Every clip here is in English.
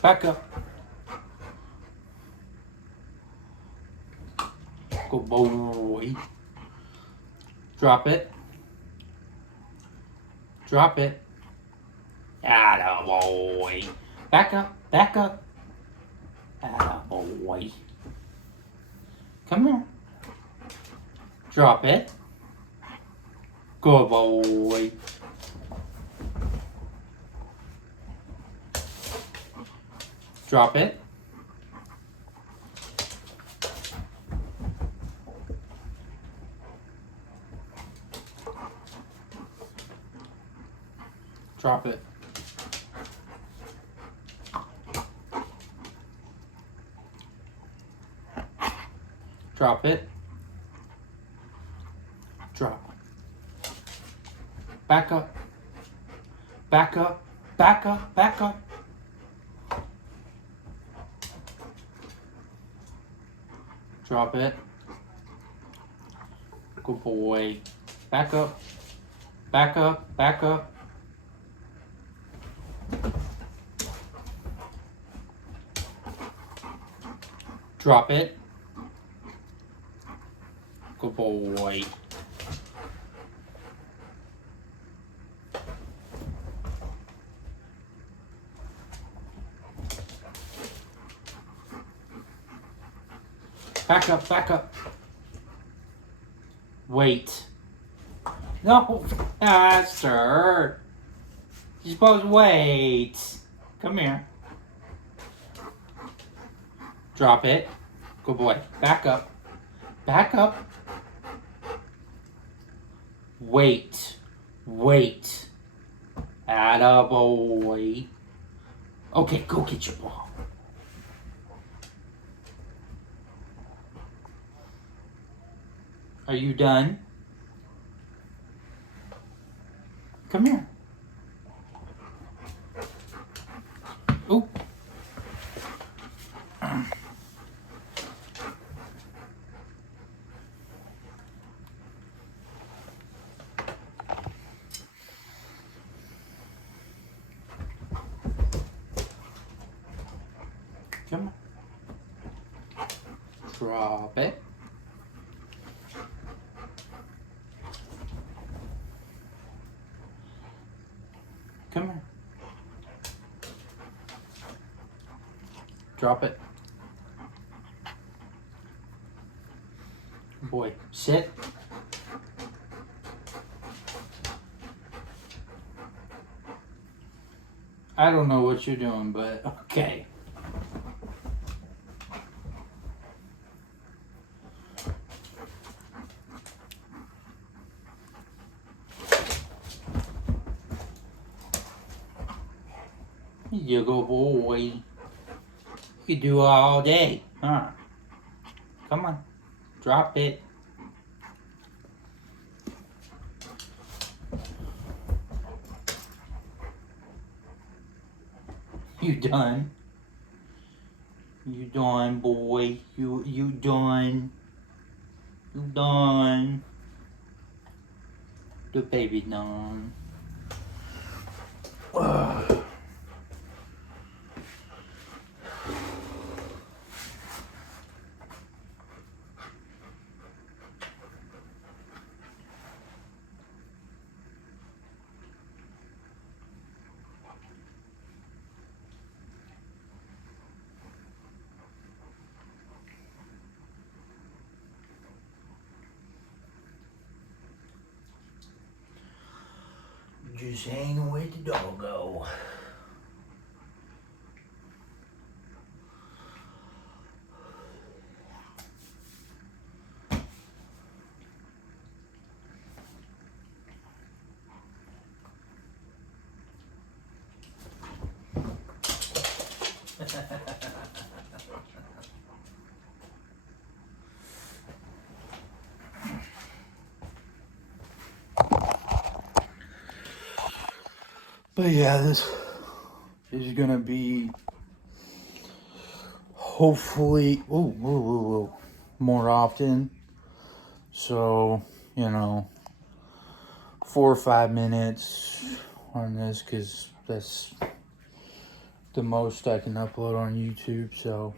Back up. Good boy. Drop it. Drop it. Atta boy. Back up. Back up. Atta boy. Come here. Drop it. Good boy. Drop it. Drop it. Drop it. Drop. Back up. Back up. Back up. Back up. Drop it. Good boy. Back up. Back up. Back up. Drop it. Good boy. Back up, back up. Wait. No, faster. You're supposed to wait. Come here. Drop it. Good boy. Back up. Back up. Wait. Wait. Atta boy. Okay, go get your ball. Are you done? Come here. Ooh. Come on. Drop it. Come here. Drop it. Boy, sit. I don't know what you're doing, but okay. You go, boy. You do all day, huh? Come on. Drop it. You done? You done, boy? You done? You done? The baby done. Ugh. Just hanging with the doggo. But yeah, this is gonna be hopefully more often. So, 4 or 5 minutes on this, because that's the most I can upload on YouTube, so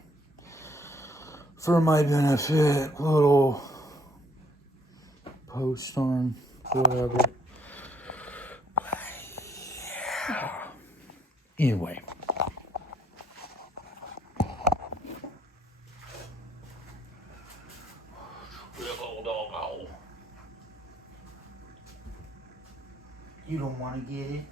for my benefit, little post on whatever. Anyway. Little doggo. You don't want to get it?